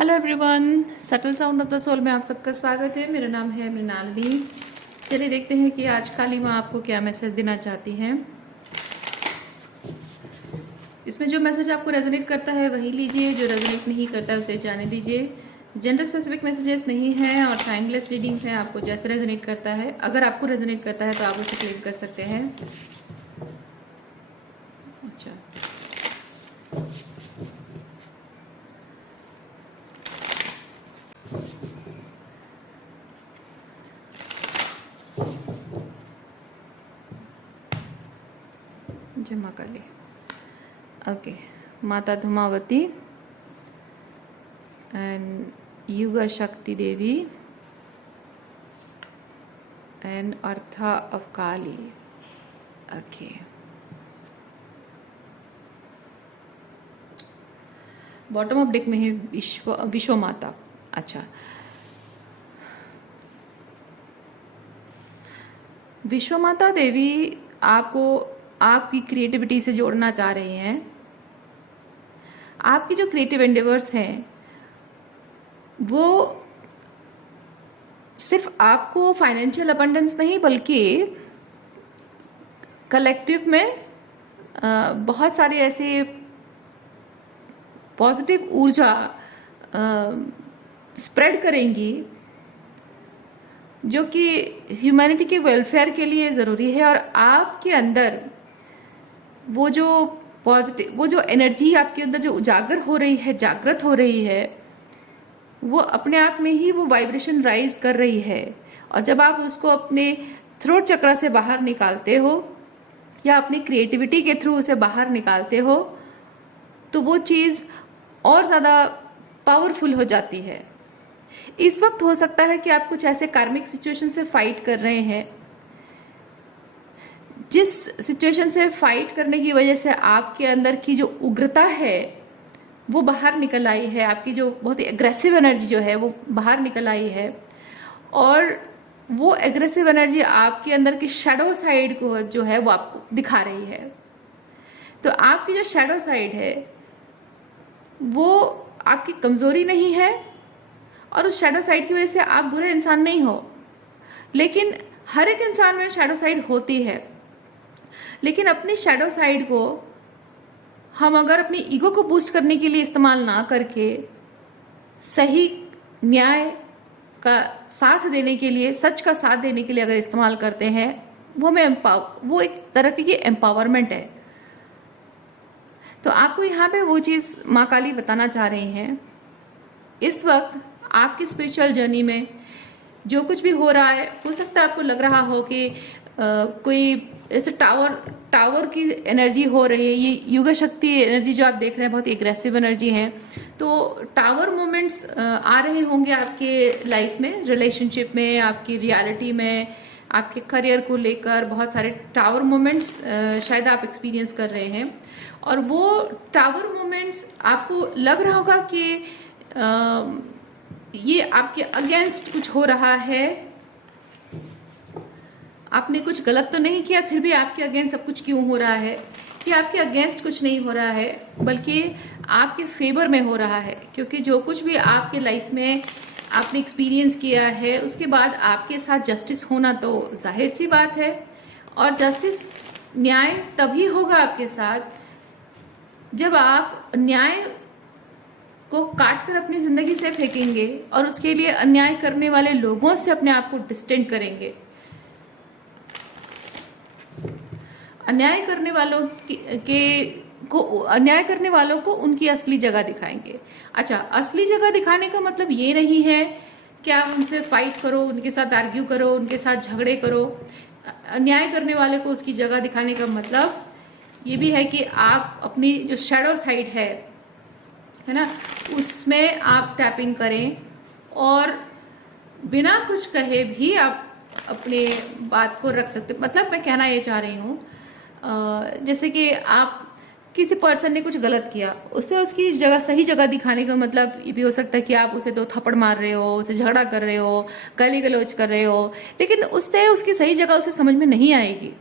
Hello everyone, subtle sound of the soul में आप सबका स्वागत है। मेरा नाम है मृणालिनी। चलिए देखते हैं कि आज काली माँ आपको क्या मैसेज देना चाहती हैं। इसमें जो मैसेज आपको रेजोनेट करता है वही लीजिए, जो रेजोनेट नहीं करता है उसे जाने दीजिए। जेंडर स्पेसिफिक मैसेजेस नहीं हैं और टाइमलेस रीडिंग्स हैं। आपको जैसे रेजोनेट करता है, अगर आपको रेजोनेट करता है तो आप उसे क्लेम कर सकते हैं। अच्छा, जमा कर ले। ओके, माता Dhumavati and Yuga Shakti Devi and Artha of Kali. Okay, bottom of deck में है विश्व माता। अच्छा, विश्व माता देवी आपको आपकी क्रिएटिविटी से जोड़ना चाह रही हैं। आपकी जो क्रिएटिव एंडेवर्स हैं वो सिर्फ आपको फाइनेंशियल अबंडेंस नहीं बल्कि कलेक्टिव में बहुत सारे ऐसे पॉजिटिव ऊर्जा स्प्रेड करेंगी जो कि ह्यूमैनिटी के वेलफेयर के लिए ज़रूरी है। और आपके अंदर वो जो पॉजिटिव, वो जो एनर्जी आपके अंदर जो उजागर हो रही है, जागृत हो रही है, वो अपने आप में ही वो वाइब्रेशन राइज कर रही है। और जब आप उसको अपने थ्रोट चक्र से बाहर निकालते हो या अपनी क्रिएटिविटी के थ्रू उसे बाहर निकालते हो तो वो चीज़ और ज़्यादा पावरफुल हो जाती है। इस वक्त हो सकता है कि आप कुछ ऐसे कार्मिक सिचुएशन से फाइट कर रहे हैं, जिस सिचुएशन से फाइट करने की वजह से आपके अंदर की जो उग्रता है वो बाहर निकल आई है। आपकी जो बहुत ही एग्रेसिव एनर्जी जो है वो बाहर निकल आई है। और वो एग्रेसिव एनर्जी आपके अंदर की शैडो साइड को जो है वो आपको दिखा रही है। तो आपकी जो शैडो साइड है वो आपकी कमजोरी नहीं है और उस शैडो साइड की वजह से आप बुरे इंसान नहीं हो। लेकिन हर एक इंसान में शैडो साइड होती है। लेकिन अपनी शैडो साइड को हम अगर अपनी ईगो को बूस्ट करने के लिए इस्तेमाल ना करके सही न्याय का साथ देने के लिए, सच का साथ देने के लिए अगर इस्तेमाल करते हैं, वो एक तरह की एम्पावरमेंट है। तो आपको यहाँ पे वो चीज़ माँ काली बताना चाह रही हैं। इस वक्त आपकी स्पिरिचुअल जर्नी में जो कुछ भी हो रहा है, हो सकता है आपको लग रहा हो कि कोई ऐसे टावर की एनर्जी हो रही है। ये युगा शक्ति एनर्जी जो आप देख रहे हैं बहुत ही एग्रेसिव एनर्जी है। तो टावर मोमेंट्स आ रहे होंगे आपके लाइफ में, रिलेशनशिप में, आपकी रियलिटी में, आपके करियर को लेकर बहुत सारे टावर मोमेंट्स शायद आप एक्सपीरियंस कर रहे हैं। और वो टावर मोमेंट्स आपको लग रहा होगा कि ये आपके अगेंस्ट कुछ हो रहा है। आपने कुछ गलत तो नहीं किया, फिर भी आपके अगेंस्ट सब कुछ क्यों हो रहा है? कि आपके अगेंस्ट कुछ नहीं हो रहा है बल्कि आपके फेवर में हो रहा है। क्योंकि जो कुछ भी आपके लाइफ में आपने एक्सपीरियंस किया है उसके बाद आपके साथ जस्टिस होना तो जाहिर सी बात है। और जस्टिस, न्याय तभी होगा आपके साथ जब आप न्याय को काट कर अपनी जिंदगी से फेंकेंगे और उसके लिए अन्याय करने वाले लोगों से अपने आप को डिस्टेंट करेंगे। अन्याय करने वालों को उनकी असली जगह दिखाएंगे। अच्छा, असली जगह दिखाने का मतलब ये नहीं है कि आप उनसे फाइट करो, उनके साथ आर्ग्यू करो, उनके साथ झगड़े करो। अन्याय करने वाले को उसकी जगह दिखाने का मतलब ये भी है कि आप अपनी जो शैडो साइड है ना, उसमें आप टैपिंग करें और बिना कुछ कहे भी आप अपने बात को रख सकते। मतलब मैं कहना ये चाह रही हूँ, जैसे कि आप किसी पर्सन ने कुछ गलत किया, उसे उसकी जगह, सही जगह दिखाने का मतलब ये भी हो सकता है कि आप उसे दो थप्पड़ मार रहे हो, उसे झगड़ा कर रहे हो, गाली गलौज कर रहे हो, लेकिन उससे उसकी सही जगह उसे समझ में नहीं आएगी।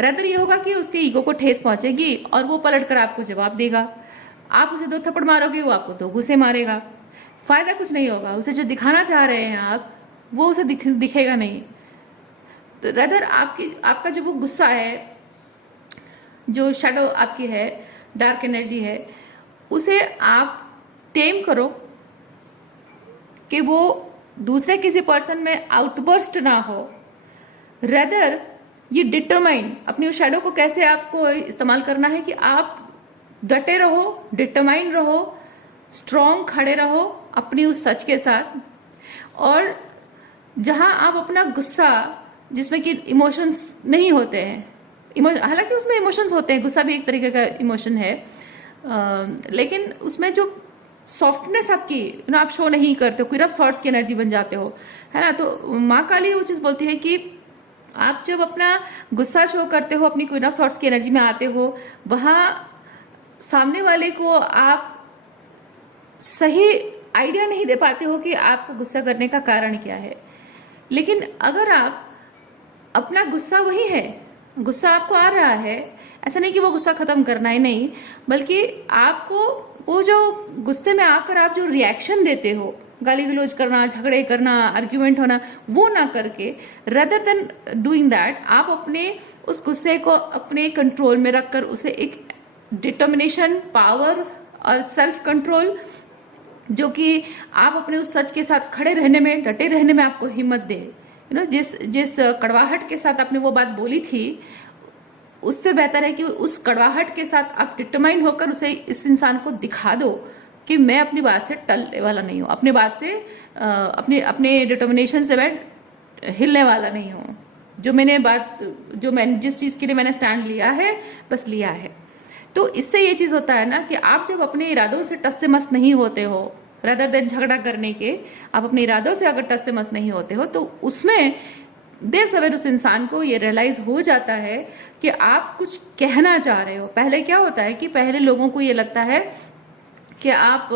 रदर ये होगा कि उसके ईगो को ठेस पहुंचेगी और वो पलट कर आपको जवाब देगा। आप उसे दो थप्पड़ मारोगे, वो आपको दो घूंसे मारेगा। फ़ायदा कुछ नहीं होगा, उसे जो दिखाना चाह रहे हैं आप वो उसे दिखेगा नहीं। तो रदर आपका जो वो गुस्सा है, जो शेडो आपकी है, डार्क एनर्जी है, उसे आप टेम करो कि वो दूसरे किसी पर्सन में आउटबर्स्ट ना हो। रेदर ये डिटरमाइन अपनी उस शेडो को कैसे आपको इस्तेमाल करना है कि आप डटे रहो, डिटरमाइन रहो, स्ट्रॉन्ग खड़े रहो अपनी उस सच के साथ। और जहां आप अपना गुस्सा, जिसमें कि इमोशंस नहीं होते हैं, हालांकि उसमें इमोशंस होते हैं, गुस्सा भी एक तरीके का इमोशन है, लेकिन उसमें जो सॉफ्टनेस आपकी आप शो नहीं करते हो, क्वीन ऑफ सॉर्ड्स की एनर्जी बन जाते हो, है ना। तो माँ काली वो चीज़ बोलती है कि आप जब अपना गुस्सा शो करते हो, अपनी क्वीन ऑफ सॉर्ड्स की एनर्जी में आते हो, वहाँ सामने वाले को आप सही आइडिया नहीं दे पाते हो कि आपको गुस्सा करने का कारण क्या है। लेकिन अगर आप अपना गुस्सा वही है, गुस्सा आपको आ रहा है, ऐसा नहीं कि वो गुस्सा खत्म करना है, नहीं, बल्कि आपको वो जो गुस्से में आकर आप जो रिएक्शन देते हो, गाली गलौज करना, झगड़े करना, आर्ग्यूमेंट होना, वो ना करके रदर देन डूइंग दैट, आप अपने उस गुस्से को अपने कंट्रोल में रखकर उसे एक डिटर्मिनेशन, पावर और सेल्फ कंट्रोल, जो कि आप अपने उस सच के साथ खड़े रहने में, डटे रहने में आपको हिम्मत दे। जिस कड़वाहट के साथ आपने वो बात बोली थी, उससे बेहतर है कि उस कड़वाहट के साथ आप डिटरमाइन होकर उसे, इस इंसान को दिखा दो कि मैं अपनी बात से टलने वाला नहीं हूँ, अपनी बात से अपने अपने डिटर्मिनेशन से मैं हिलने वाला नहीं हूँ। जो मैंने जिस चीज़ के लिए मैंने स्टैंड लिया है, बस लिया है। तो इससे ये चीज़ होता है ना कि आप जब अपने इरादों से टस से मस नहीं होते हो, रदर देन झगड़ा करने के, आप अपने इरादों से अगर टस से मस नहीं होते हो, तो उसमें देर सवेर उस इंसान को ये रियलाइज हो जाता है कि आप कुछ कहना चाह रहे हो। पहले क्या होता है कि पहले लोगों को ये लगता है कि आप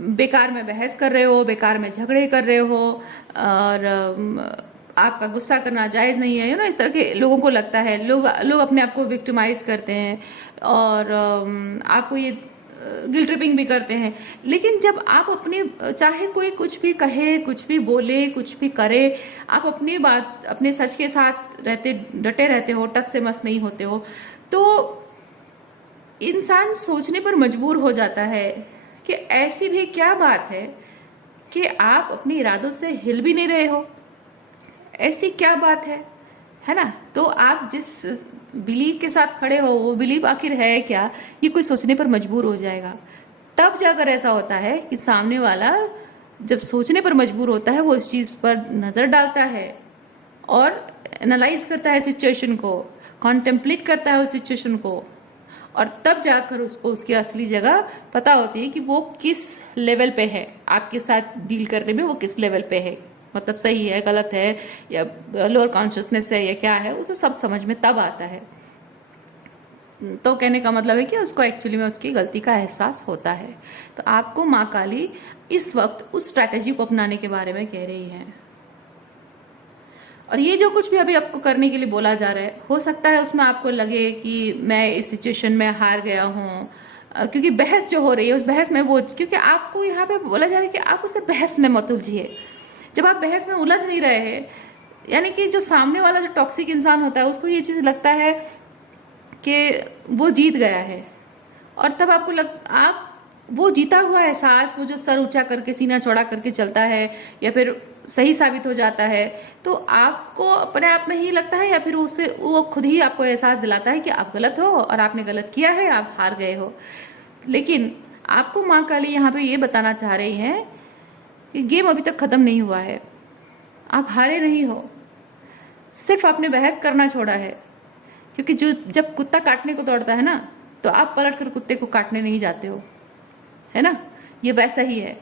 बेकार में बहस कर रहे हो, बेकार में झगड़े कर रहे हो, और आपका गुस्सा करना जायज़ नहीं है, इस तरह के लोगों को लगता है। लोग अपने आप को विक्टिमाइज करते हैं और आपको ये गिल्ट ट्रिपिंग भी करते हैं। लेकिन जब आप अपने, चाहे कोई कुछ भी कहे, कुछ भी बोले, कुछ भी करे, आप अपनी बात, अपने सच के साथ डटे रहते हो, टस से मस नहीं होते हो, तो इंसान सोचने पर मजबूर हो जाता है कि ऐसी भी क्या बात है कि आप अपने इरादों से हिल भी नहीं रहे हो, ऐसी क्या बात है ना। तो आप जिस बिलीव के साथ खड़े हो, वो बिलीव आखिर है क्या, ये कोई सोचने पर मजबूर हो जाएगा। तब जाकर ऐसा होता है कि सामने वाला जब सोचने पर मजबूर होता है, वो इस चीज़ पर नज़र डालता है और एनालाइज करता है सिचुएशन को, कॉन्टेम्पलेट करता है उस सिचुएशन को, और तब जाकर उसको उसकी असली जगह पता होती है कि वो किस लेवल पे है, आपके साथ डील करने में वो किस लेवल पे है, मतलब सही है, गलत है, या लोअर कॉन्शियसनेस है, या क्या है, उसे सब समझ में तब आता है। तो कहने का मतलब है कि उसको एक्चुअली में उसकी गलती का एहसास होता है। तो आपको माँ काली इस वक्त उस स्ट्रैटेजी को अपनाने के बारे में कह रही है। और ये जो कुछ भी अभी आपको करने के लिए बोला जा रहा है, हो सकता है उसमें आपको लगे कि मैं इस सिचुएशन में हार गया हूँ, क्योंकि बहस जो हो रही है उस बहस में वो, क्योंकि आपको यहाँ पे बोला जा रहा है कि आप उसे बहस में मत उलझिए। जब आप बहस में उलझ नहीं रहे हैं, यानी कि जो सामने वाला जो टॉक्सिक इंसान होता है, उसको ये चीज़ लगता है कि वो जीत गया है, और तब आप वो जीता हुआ एहसास, वो जो सर ऊंचा करके सीना चौड़ा करके चलता है, या फिर सही साबित हो जाता है, तो आपको अपने आप में ही लगता है, या फिर वो खुद ही आपको एहसास दिलाता है कि आप गलत हो और आपने गलत किया है, आप हार गए हो। लेकिन आपको माँ काली यहाँ पे ये बताना चाह रही हैं कि गेम अभी तक ख़त्म नहीं हुआ है, आप हारे नहीं हो, सिर्फ आपने बहस करना छोड़ा है। क्योंकि जब कुत्ता काटने को दौड़ता है ना, तो आप पलट कर कुत्ते को काटने नहीं जाते हो, है ना। ये वैसा ही है,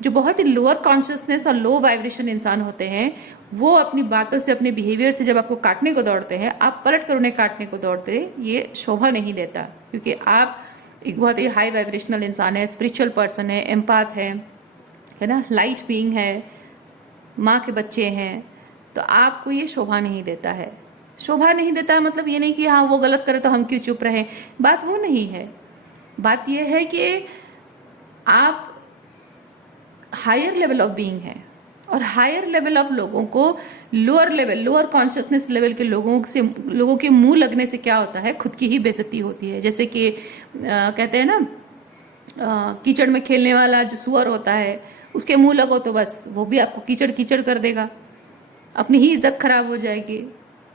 जो बहुत ही लोअर कॉन्शियसनेस और लो वाइब्रेशन इंसान होते हैं, वो अपनी बातों से, अपने बिहेवियर से जब आपको काटने को दौड़ते हैं, आप पलट कर उन्हें काटने को दौड़ते हैं, ये शोभा नहीं देता। क्योंकि आप एक बहुत ही हाई वाइब्रेशनल इंसान है, स्पिरिचुअल पर्सन है, एम्पाथ है ना, लाइट बीइंग है, माँ के बच्चे हैं, तो आपको ये शोभा नहीं देता है। शोभा नहीं देता है मतलब ये नहीं कि हाँ वो गलत करे तो हम क्यों चुप रहें, बात वो नहीं है। बात ये है कि आप हायर लेवल ऑफ बीइंग है, और हायर लेवल ऑफ लोगों को lower level, lower consciousness level के लोगों के मुंह लगने से क्या होता है, खुद की ही बेइज्जती होती है। जैसे कि कहते हैं ना, कीचड़ में खेलने वाला जो सुअर होता है, उसके मुंह लगो तो बस वो भी आपको कीचड़ कीचड़ कर देगा, अपनी ही इज्जत खराब हो जाएगी।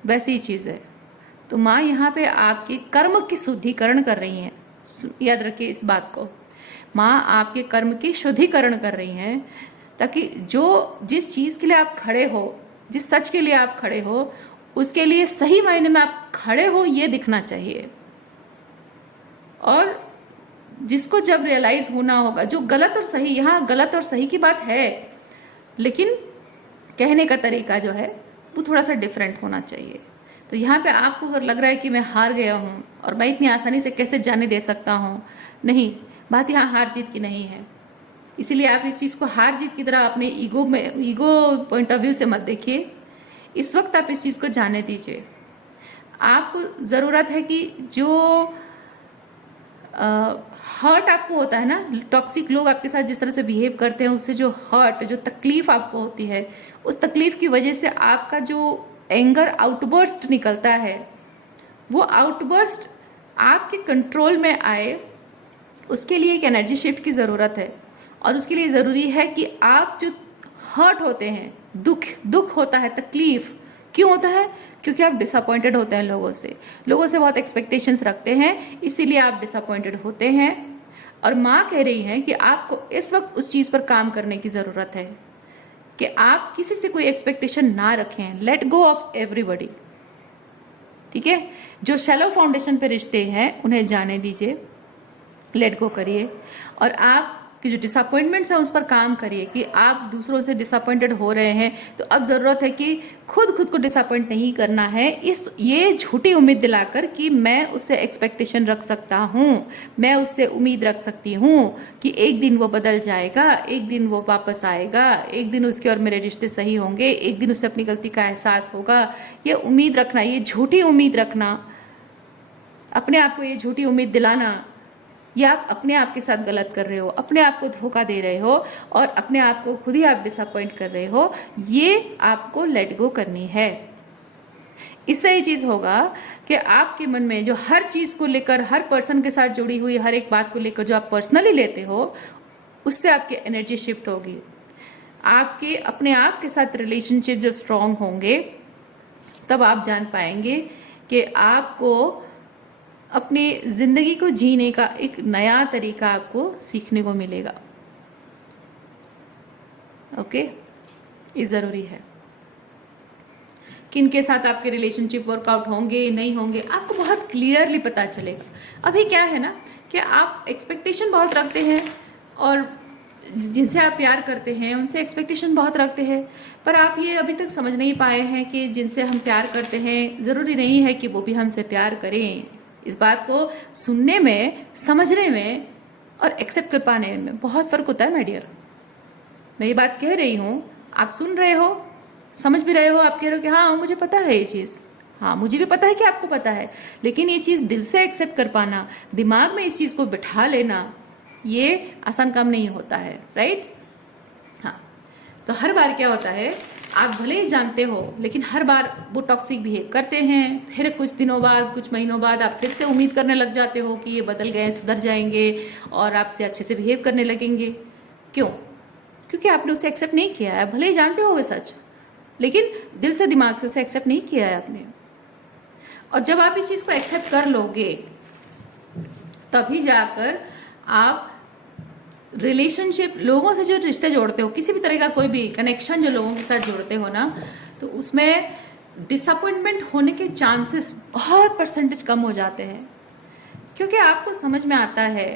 वैसी ही चीज़ है। तो माँ यहाँ पे आपके कर्म की शुद्धिकरण कर रही हैं। याद रखिए इस बात को, माँ आपके कर्म की शुद्धिकरण कर रही हैं, ताकि जिस चीज़ के लिए आप खड़े हो, जिस सच के लिए आप खड़े हो, उसके लिए सही मायने में आप खड़े हो ये दिखना चाहिए। और जिसको जब रियलाइज होना होगा, जो गलत और सही, यहाँ गलत और सही की बात है, लेकिन कहने का तरीका जो है वो थोड़ा सा डिफरेंट होना चाहिए। तो यहाँ पे आपको अगर लग रहा है कि मैं हार गया हूँ और मैं इतनी आसानी से कैसे जाने दे सकता हूँ, नहीं, बात यहाँ हार जीत की नहीं है। इसीलिए आप इस चीज़ को हार जीत की तरह अपने ईगो पॉइंट ऑफ व्यू से मत देखिए। इस वक्त आप इस चीज़ को जाने दीजिए। आपको ज़रूरत है कि जो हर्ट आपको होता है ना, टॉक्सिक लोग आपके साथ जिस तरह से बिहेव करते हैं, उससे जो हर्ट, जो तकलीफ आपको होती है, उस तकलीफ की वजह से आपका जो एंगर आउटबर्स्ट निकलता है, वो आउटबर्स्ट आपके कंट्रोल में आए, उसके लिए एक एनर्जी शिफ्ट की ज़रूरत है। और उसके लिए ज़रूरी है कि आप जो हर्ट होते हैं, दुख होता है, तकलीफ क्यों होता है? क्योंकि आप डिसअपॉइंटेड होते हैं लोगों से बहुत एक्सपेक्टेशंस रखते हैं, इसीलिए आप डिसअपॉइंटेड होते हैं। और माँ कह रही है कि आपको इस वक्त उस चीज़ पर काम करने की ज़रूरत है कि आप किसी से कोई एक्सपेक्टेशन ना रखें। Let go of everybody. ठीक है, जो शैलो फाउंडेशन पे रिश्ते हैं उन्हें जाने दीजिए, लेट गो करिए। और आप कि जो डिसअपॉइंटमेंट्स हैं उस पर काम करिए कि आप दूसरों से डिसअपॉइंटेड हो रहे हैं, तो अब ज़रूरत है कि खुद को डिसअपॉइंट नहीं करना है, ये झूठी उम्मीद दिलाकर कि मैं उससे एक्सपेक्टेशन रख सकता हूँ, मैं उससे उम्मीद रख सकती हूँ कि एक दिन वो बदल जाएगा, एक दिन वो वापस आएगा, एक दिन उसके और मेरे रिश्ते सही होंगे, एक दिन उसे अपनी गलती का एहसास होगा। ये उम्मीद रखना, ये झूठी उम्मीद रखना, अपने आप को ये झूठी उम्मीद दिलाना, या आप अपने आप के साथ गलत कर रहे हो, अपने आप को धोखा दे रहे हो और अपने आप को खुद ही आप डिसअपॉइंट कर रहे हो। ये आपको लेट गो करनी है। इससे ये चीज़ होगा कि आपके मन में जो हर चीज़ को लेकर, हर पर्सन के साथ जुड़ी हुई हर एक बात को लेकर जो आप पर्सनली लेते हो, उससे आपकी एनर्जी शिफ्ट होगी। आपके अपने आप के साथ रिलेशनशिप जब स्ट्रांग होंगे, तब आप जान पाएंगे कि आपको अपनी ज़िंदगी को जीने का एक नया तरीका आपको सीखने को मिलेगा। ओके, ये ज़रूरी है। किन के साथ आपके रिलेशनशिप वर्कआउट होंगे नहीं होंगे, आपको बहुत क्लियरली पता चलेगा। अभी क्या है ना कि आप एक्सपेक्टेशन बहुत रखते हैं, और जिनसे आप प्यार करते हैं उनसे एक्सपेक्टेशन बहुत रखते हैं, पर आप ये अभी तक समझ नहीं पाए हैं कि जिनसे हम प्यार करते हैं ज़रूरी नहीं है कि वो भी हमसे प्यार करें। इस बात को सुनने में, समझने में और एक्सेप्ट कर पाने में बहुत फ़र्क होता है माय डियर। मैं ये बात कह रही हूँ, आप सुन रहे हो, समझ भी रहे हो, आप कह रहे हो कि हाँ मुझे पता है ये चीज़, हाँ मुझे भी पता है कि आपको पता है, लेकिन ये चीज़ दिल से एक्सेप्ट कर पाना, दिमाग में इस चीज़ को बिठा लेना, ये आसान काम नहीं होता है, राइट? हाँ, तो हर बार क्या होता है, आप भले ही जानते हो, लेकिन हर बार वो टॉक्सिक बिहेव करते हैं, फिर कुछ दिनों बाद, कुछ महीनों बाद आप फिर से उम्मीद करने लग जाते हो कि ये बदल गए, सुधर जाएंगे और आपसे अच्छे से बिहेव करने लगेंगे। क्यों? क्योंकि आपने उसे एक्सेप्ट नहीं किया है। भले ही जानते हो वो सच, लेकिन दिल से, दिमाग से उसे एक्सेप्ट नहीं किया है आपने। और जब आप इस चीज़ को एक्सेप्ट कर लोगे, तभी जाकर आप रिलेशनशिप, लोगों से जो रिश्ते जोड़ते हो, किसी भी तरह का कोई भी कनेक्शन जो लोगों के साथ जोड़ते हो ना, तो उसमें डिसअपॉइंटमेंट होने के चांसेस बहुत परसेंटेज कम हो जाते हैं। क्योंकि आपको समझ में आता है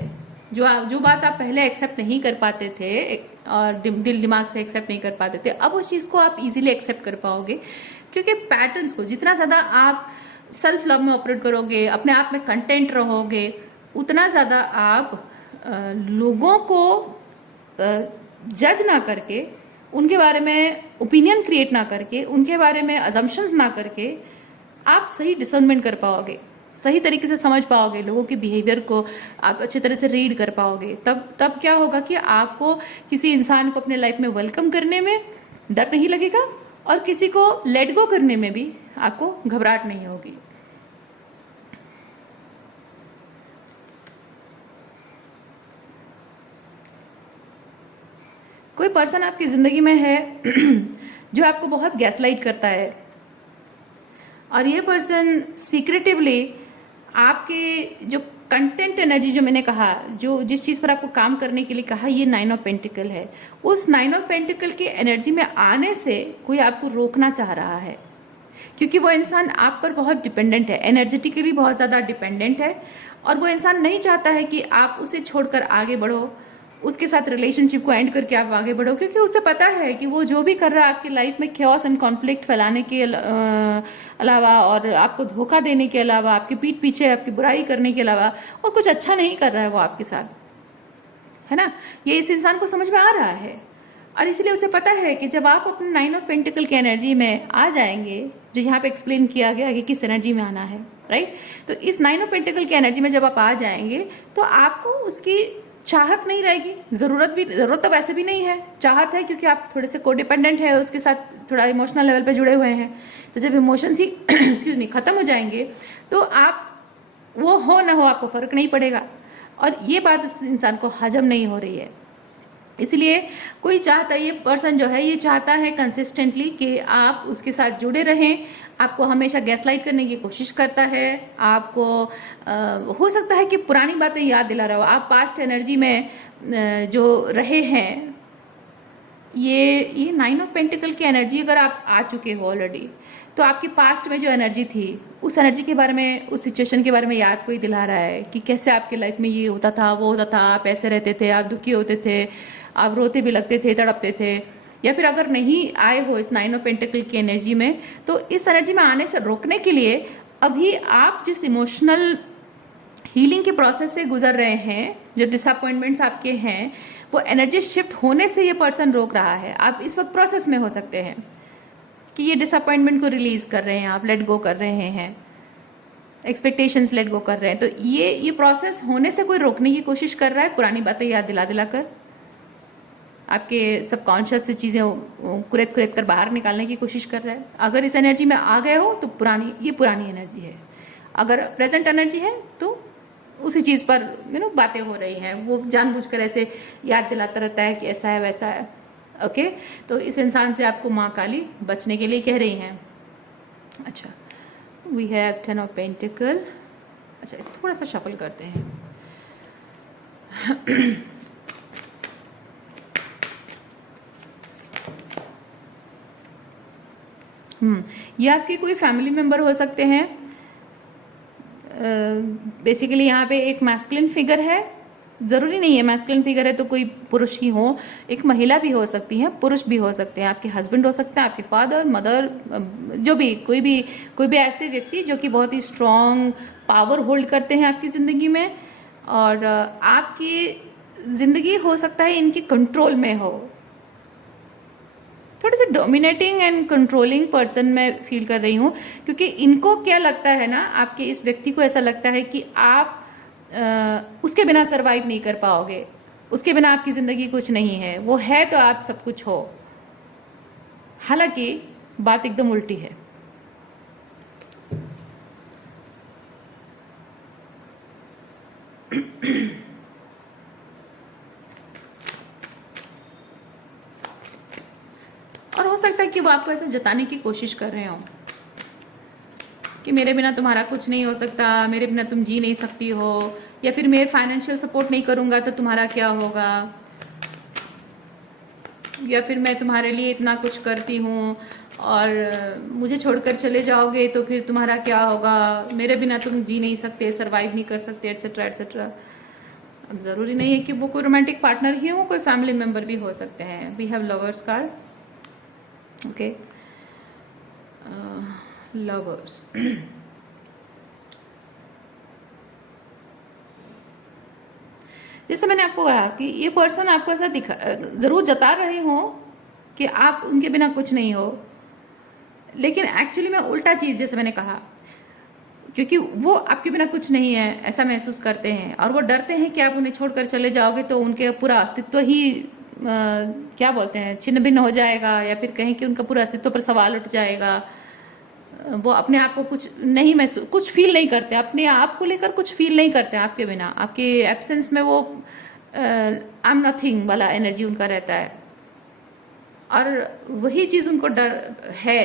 जो बात आप पहले एक्सेप्ट नहीं कर पाते थे और दिल दिमाग से एक्सेप्ट नहीं कर पाते थे, अब उस चीज़ को आप इजीली एक्सेप्ट कर पाओगे। क्योंकि पैटर्न्स को जितना ज़्यादा आप सेल्फ लव में ऑपरेट करोगे, अपने आप में कंटेंट रहोगे, उतना ज़्यादा आप लोगों को जज ना करके, उनके बारे में ओपिनियन क्रिएट ना करके, उनके बारे में अजम्पशंस ना करके, आप सही डिसर्नमेंट कर पाओगे। सही तरीके से समझ पाओगे, लोगों के बिहेवियर को आप अच्छे तरह से रीड कर पाओगे, तब क्या होगा कि आपको किसी इंसान को अपने लाइफ में वेलकम करने में डर नहीं लगेगा और किसी को लेट गो करने में भी आपको घबराहट नहीं होगी। कोई पर्सन आपकी ज़िंदगी में है जो आपको बहुत गैसलाइट करता है, और ये पर्सन सीक्रेटिवली आपके जो कंटेंट एनर्जी, जो मैंने कहा, जो जिस चीज़ पर आपको काम करने के लिए कहा, ये 9 ऑफ पेंटिकल है, उस 9 ऑफ पेंटिकल की एनर्जी में आने से कोई आपको रोकना चाह रहा है, क्योंकि वो इंसान आप पर बहुत डिपेंडेंट है, एनर्जेटिकली बहुत ज़्यादा डिपेंडेंट है, और वो इंसान नहीं चाहता है कि आप उसे छोड़कर आगे बढ़ो, उसके साथ रिलेशनशिप को एंड करके आप आगे बढ़ो, क्योंकि उसे पता है कि वो जो भी कर रहा है आपकी लाइफ में chaos एंड कॉन्फ्लिक्ट फैलाने के अलावा और आपको धोखा देने के अलावा, आपके पीठ पीछे आपकी बुराई करने के अलावा और कुछ अच्छा नहीं कर रहा है वो आपके साथ, है ना। ये इस इंसान को समझ में आ रहा है, और इसलिए उसे पता है कि जब आप अपने 9 ऑफ पेंटिकल की एनर्जी में आ जाएंगे, जो यहाँ पे एक्सप्लेन किया गया कि किस एनर्जी में आना है, राइट, तो इस 9 ऑफ पेंटिकल की एनर्जी में जब आप आ जाएंगे तो आपको उसकी चाहत नहीं रहेगी, ज़रूरत तो वैसे भी नहीं है, चाहत है क्योंकि आप थोड़े से कोडिपेंडेंट है, उसके साथ थोड़ा इमोशनल लेवल पे जुड़े हुए हैं। तो जब इमोशंस ही एक्सक्यूज मी ख़त्म हो जाएंगे तो आप वो हो ना हो आपको फ़र्क नहीं पड़ेगा, और ये बात इस इंसान को हजम नहीं हो रही है। इसलिए कोई चाहता है, ये पर्सन जो है ये चाहता है कंसिस्टेंटली कि आप उसके साथ जुड़े रहें, आपको हमेशा गैसलाइट करने की कोशिश करता है, आपको हो सकता है कि पुरानी बातें याद दिला रहा हो, आप पास्ट एनर्जी में जो रहे हैं, ये 9 ऑफ पेंटिकल की एनर्जी अगर आप आ चुके हो ऑलरेडी, तो आपकी पास्ट में जो एनर्जी थी उस एनर्जी के बारे में, उस सिचुएशन के बारे में याद कोई दिला रहा है कि कैसे आपके लाइफ में ये होता था, वो होता था, आप ऐसे रहते थे, आप दुखी होते थे, आप रोते भी लगते थे, तड़पते थे। या फिर अगर नहीं आए हो इस 9 ऑफ पेंटिकल की एनर्जी में, तो इस एनर्जी में आने से रोकने के लिए अभी आप जिस इमोशनल हीलिंग के प्रोसेस से गुजर रहे हैं, जो डिसअपॉइंटमेंट्स आपके हैं, वो एनर्जी शिफ्ट होने से ये पर्सन रोक रहा है। आप इस वक्त प्रोसेस में हो सकते हैं कि ये डिसअपॉइंटमेंट को रिलीज कर रहे हैं, आप लेट गो कर रहे हैं, एक्सपेक्टेशंस लेट गो कर रहे हैं, तो ये प्रोसेस होने से कोई रोकने की कोशिश कर रहा है, पुरानी बातें याद दिला दिलाकर आपके सबकॉन्शियस से चीज़ें कुरेद कुरेद कर बाहर निकालने की कोशिश कर रहा है। अगर इस एनर्जी में आ गए हो तो पुरानी एनर्जी है, अगर प्रेजेंट एनर्जी है तो उसी चीज़ पर बातें हो रही हैं, वो जानबूझकर ऐसे याद दिलाता रहता है कि ऐसा है वैसा है। ओके, तो इस इंसान से आपको माँ काली बचने के लिए कह रही हैं। अच्छा, वी हैव 10 ऑफ पेंटिकल। अच्छा, इस थोड़ा सा शफल करते हैं। ये आपके कोई फैमिली मेंबर हो सकते हैं। बेसिकली यहाँ पे एक मैस्कुलिन फिगर है, ज़रूरी नहीं है मैस्कुलिन फिगर है तो कोई पुरुष ही हो, एक महिला भी हो सकती है, पुरुष भी हो सकते हैं, आपके हस्बैंड हो सकते हैं, आपके फादर मदर, जो भी कोई भी ऐसे व्यक्ति जो कि बहुत ही स्ट्रॉन्ग पावर होल्ड करते हैं आपकी ज़िंदगी में, और आपकी ज़िंदगी हो सकता है इनके कंट्रोल में हो। थोड़े से डोमिनेटिंग एंड कंट्रोलिंग पर्सन मैं फील कर रही हूँ, क्योंकि इनको क्या लगता है ना, आपके इस व्यक्ति को ऐसा लगता है कि आप उसके बिना सरवाइव नहीं कर पाओगे, उसके बिना आपकी ज़िंदगी कुछ नहीं है, वो है तो आप सब कुछ हो। हालांकि बात एकदम उल्टी है। और हो सकता है कि वो आपको ऐसा जताने की कोशिश कर रहे हो कि मेरे बिना तुम्हारा कुछ नहीं हो सकता, मेरे बिना तुम जी नहीं सकती हो, या फिर मैं फाइनेंशियल सपोर्ट नहीं करूँगा तो तुम्हारा क्या होगा, या फिर मैं तुम्हारे लिए इतना कुछ करती हूँ और मुझे छोड़कर चले जाओगे तो फिर तुम्हारा क्या होगा, मेरे बिना तुम जी नहीं सकते, सरवाइव नहीं कर सकते, एट्सेट्रा एट्सेट्रा। अब ज़रूरी नहीं है कि वो कोई रोमांटिक पार्टनर ही हो, कोई फैमिली मेम्बर भी हो सकते हैं। We have lovers card. Okay, lovers. जैसे मैंने आपको कहा कि ये पर्सन आपको ऐसा जरूर जता रहे हो कि आप उनके बिना कुछ नहीं हो, लेकिन एक्चुअली में उल्टा चीज, जैसे मैंने कहा, क्योंकि वो आपके बिना कुछ नहीं है ऐसा महसूस करते हैं, और वो डरते हैं कि आप उन्हें छोड़कर चले जाओगे तो उनके पूरा अस्तित्व ही क्या बोलते हैं, छिन्न भिन्न हो जाएगा, या फिर कहें कि उनका पूरा अस्तित्व पर सवाल उठ जाएगा। वो अपने आप को कुछ नहीं महसूस, कुछ फील नहीं करते, अपने आप को लेकर कुछ फील नहीं करते आपके बिना, आपके एब्सेंस में वो आई एम नथिंग वाला एनर्जी उनका रहता है। और वही चीज़ उनको डर है,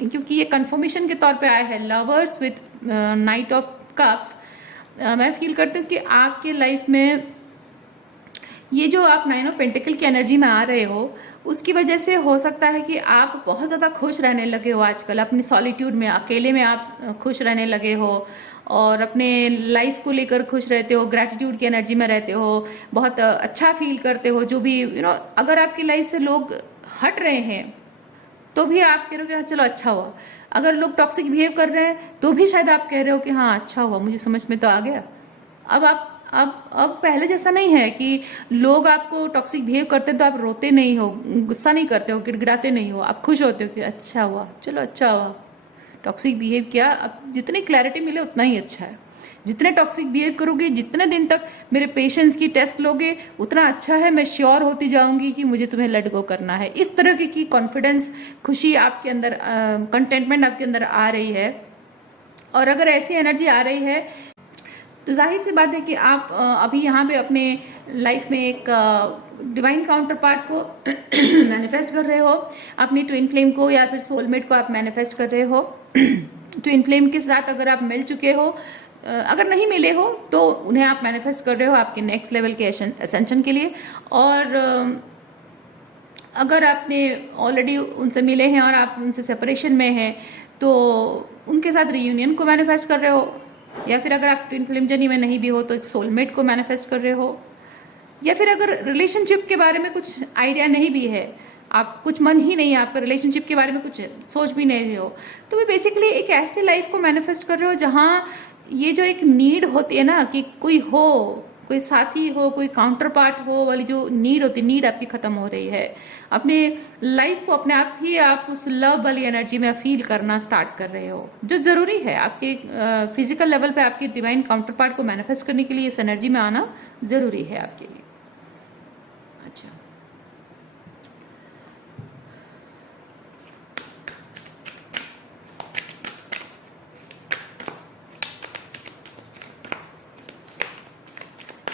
क्योंकि ये कंफर्मेशन के तौर पे आया है lovers with night of cups. मैं फील करती हूँ कि आपके लाइफ में ये जो आप 9 ऑफ पेंटिकल की एनर्जी में आ रहे हो, उसकी वजह से हो सकता है कि आप बहुत ज़्यादा खुश रहने लगे हो आजकल, अपनी सॉलिट्यूड में, अकेले में आप खुश रहने लगे हो, और अपने लाइफ को लेकर खुश रहते हो, ग्रैटिट्यूड की एनर्जी में रहते हो, बहुत अच्छा फील करते हो। जो भी अगर आपकी लाइफ से लोग हट रहे हैं तो भी आप कह रहे हो कि हाँ चलो अच्छा हुआ, अगर लोग टॉक्सिक बिहेव कर रहे हैं तो भी शायद आप कह रहे हो कि हाँ अच्छा हुआ, मुझे समझ में तो आ गया। अब आप अब पहले जैसा नहीं है कि लोग आपको टॉक्सिक बिहेव करते हैं तो आप रोते नहीं हो, गुस्सा नहीं करते हो, गिड़गिड़ाते नहीं हो, आप खुश होते हो कि अच्छा हुआ, चलो अच्छा हुआ, टॉक्सिक बिहेव किया। अब जितनी क्लैरिटी मिले उतना ही अच्छा है। जितने टॉक्सिक बिहेव करोगे, जितने दिन तक मेरे पेशेंस की टेस्ट लोगे, उतना अच्छा है। मैं श्योर होती जाऊंगी कि मुझे तुम्हें लेट गो करना है। इस तरह की कॉन्फिडेंस, खुशी आपके अंदर, कंटेंटमेंट आपके अंदर आ रही है। और अगर ऐसी एनर्जी आ रही है तो जाहिर सी बात है कि आप अभी यहाँ पे अपने लाइफ में एक डिवाइन काउंटर पार्ट को मैनिफेस्ट कर रहे हो, अपनी ट्विन फ्लेम को या फिर सोलमेट को आप मैनिफेस्ट कर रहे हो। ट्विन फ्लेम के साथ अगर आप मिल चुके हो, अगर नहीं मिले हो तो उन्हें आप मैनिफेस्ट कर रहे हो आपके नेक्स्ट लेवल के एसेंशन के लिए। और अगर आपने ऑलरेडी उनसे मिले हैं और आप उनसे सेपरेशन में हैं तो उनके साथ रीयूनियन को मैनिफेस्ट कर रहे हो, या फिर अगर आप ट्विन फ्लेम जर्नी में नहीं भी हो तो एक सोलमेट को मैनिफेस्ट कर रहे हो, या फिर अगर रिलेशनशिप के बारे में कुछ आइडिया नहीं भी है, आप कुछ मन ही नहीं है आपका रिलेशनशिप के बारे में, कुछ सोच भी नहीं रहे हो, तो वे बेसिकली एक ऐसे लाइफ को मैनिफेस्ट कर रहे हो जहाँ ये जो एक नीड होती है ना कि कोई हो, कोई साथी हो, कोई काउंटर पार्ट हो वाली जो नीड होती है, नीड आपकी खत्म हो रही है। अपने लाइफ को अपने आप ही आप उस लव वाली एनर्जी में फील करना स्टार्ट कर रहे हो, जो ज़रूरी है आपके फिजिकल लेवल पे। आपके डिवाइन काउंटर पार्ट को मैनिफेस्ट करने के लिए इस एनर्जी में आना ज़रूरी है आपके लिए। अच्छा,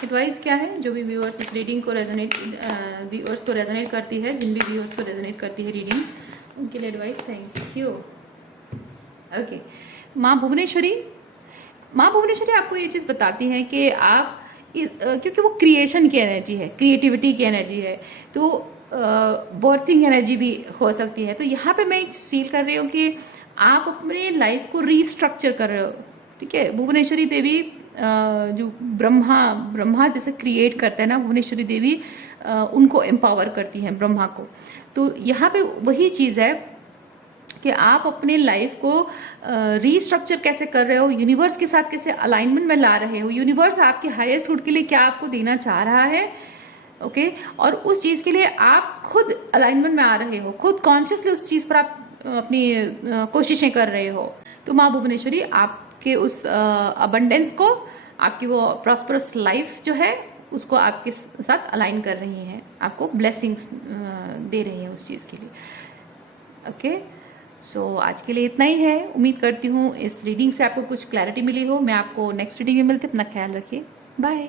एडवाइस क्या है जो भी व्यूअर्स इस रीडिंग को व्यूअर्स को रेजोनेट करती है, जिन भी व्यूअर्स को रेजोनेट करती है रीडिंग, उनके लिए एडवाइस। Thank you. ओके, माँ भुवनेश्वरी आपको ये चीज़ बताती हैं कि आप क्योंकि वो क्रिएशन की एनर्जी है, क्रिएटिविटी की एनर्जी है, तो बर्थिंग एनर्जी भी हो सकती है। तो यहाँ पे मैं फील कर रही हूँ कि आप अपने लाइफ को रीस्ट्रक्चर कर रहे हो। ठीक है, भुवनेश्वरी देवी जो ब्रह्मा जैसे क्रिएट करते हैं ना, भुवनेश्वरी देवी उनको एम्पावर करती हैं, ब्रह्मा को। तो यहाँ पे वही चीज़ है कि आप अपने लाइफ को रीस्ट्रक्चर कैसे कर रहे हो, यूनिवर्स के साथ कैसे अलाइनमेंट में ला रहे हो, यूनिवर्स आपके हाईएस्ट गुड के लिए क्या आपको देना चाह रहा है। ओके, और उस चीज़ के लिए आप खुद अलाइनमेंट में आ रहे हो, खुद कॉन्शियसली उस चीज़ पर आप अपनी कोशिशें कर रहे हो। तो माँ भुवनेश्वरी आपके उस अबंडेंस को, आपकी वो प्रॉस्परस लाइफ जो है उसको आपके साथ अलाइन कर रही हैं, आपको ब्लेसिंग्स दे रही हैं उस चीज़ के लिए। ओके, सो आज के लिए इतना ही है। उम्मीद करती हूँ इस रीडिंग से आपको कुछ क्लैरिटी मिली हो। मैं आपको नेक्स्ट रीडिंग में मिलती हूँ। अपना ख्याल रखिए, बाय।